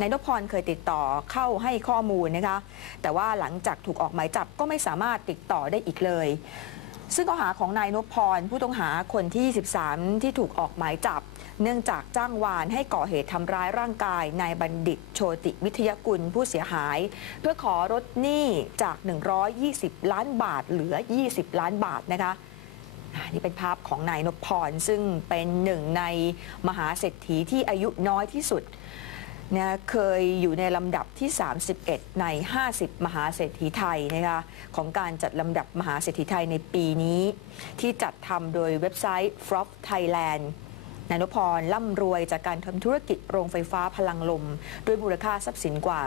นายนพพรเคยติดต่อเข้าให้ข้อมูลนะคะ แต่ว่าหลังจากถูกออกหมายจับก็ไม่สามารถติดต่อได้อีกเลย ซึ่งข้อหาของนายนพพรผู้ต้องหาคนที่ 13 ที่ถูกออกหมายจับ เนื่องจากจ้างวานให้ก่อเหตุทำร้ายร่างกายนายบัณฑิตโชติวิทยากุลผู้เสียหาย เพื่อขอลดหนี้จาก 120 ล้านบาทเหลือ 20 ล้านบาทนะคะนี่เป็นภาพของนายนพพรซึ่งเป็นหนึ่งในมหาเศรษฐีที่อายุน้อยที่สุด นะเคยอยู่ในลำดับที่ 31 ใน 50 มหาเศรษฐีไทยนะคะของการจัดลำดับมหาเศรษฐีไทยในปีนี้ ที่จัดทำโดยเว็บไซต์ f r o p Thailand นายนพพรร่ำรวยจากการทำธุรกิจโรงไฟฟ้าพลังลม ด้วยมูลค่าทรัพย์สินกว่า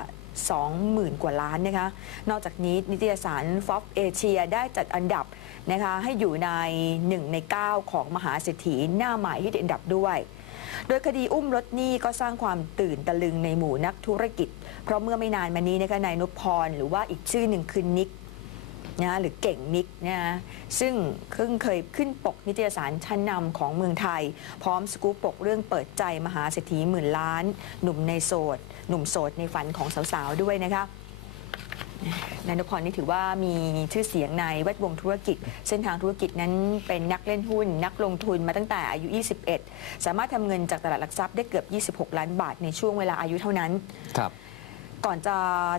20,000 กว่าล้านนะคะ นอกจากนี้นิตยสารฟอ p เอเชียได้จัดอันดับนะคะให้อยู่ใน 1 ใน 9 ของมหาเศรษฐีหน้าใหม่ที่ติดอันดับด้วย โดยคดีอุ้มรถหนี้ก็สร้างความตื่นตะลึงในหมู่นักธุรกิจ เพราะเมื่อไม่นานมานี้นะคะนายนพพรหรือว่าอีกชื่อหนึ่งคือนิกนะหรือเก่งนิกนะฮะซึ่งเพิ่งเคยขึ้นปกนิตยสารชั้นนำของเมืองไทย พร้อมสกู๊ปปกเรื่องเปิดใจมหาเศรษฐีหมื่นล้าน หนุ่มในโสด หนุ่มโสดในฝันของสาวๆด้วยนะคะ นายนพพรนี่ถือว่ามีชื่อเสียงในแวดวงธุรกิจ เส้นทางธุรกิจนั้นเป็นนักเล่นหุ้น นักลงทุนมาตั้งแต่อายุ 21 สามารถทำเงินจากตลาดหลักทรัพย์ได้เกือบ 26 ล้านบาทในช่วงเวลาอายุเท่านั้น ครับ ก่อนจะ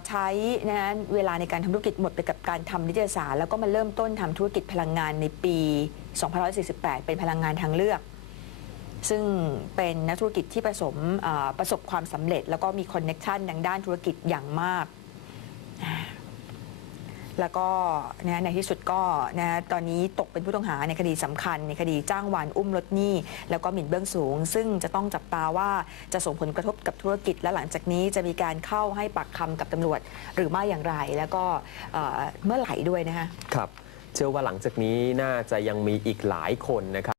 ใช้นะเวลาในการทำธุรกิจหมดไปกับการทำนิตยสาร แล้วก็มาเริ่มต้นทำธุรกิจพลังงานในปี2548 เป็นพลังงานทางเลือกซึ่งเป็นนักธุรกิจที่ประสมอ่าประสบความสำเร็จ แล้วก็มีคอนเน็ชันทางด้านธุรกิจอย่างมาก แล้วก็นะในที่สุดก็นะตอนนี้ตกเป็นผู้ต้องหาในคดีสำคัญ ในคดีจ้างวานอุ้มรถหนี้ แล้วก็หมิ่นเบื้องสูง ซึ่งจะต้องจับตาว่าจะส่งผลกระทบกับธุรกิจ และหลังจากนี้จะมีการเข้าให้ปากคำกับตำรวจหรือไม่อย่างไร แล้วก็เเมื่อไหร่ด้วยนะคะครับ เชื่อว่าหลังจากนี้น่าจะยังมีอีกหลายคนนะครับ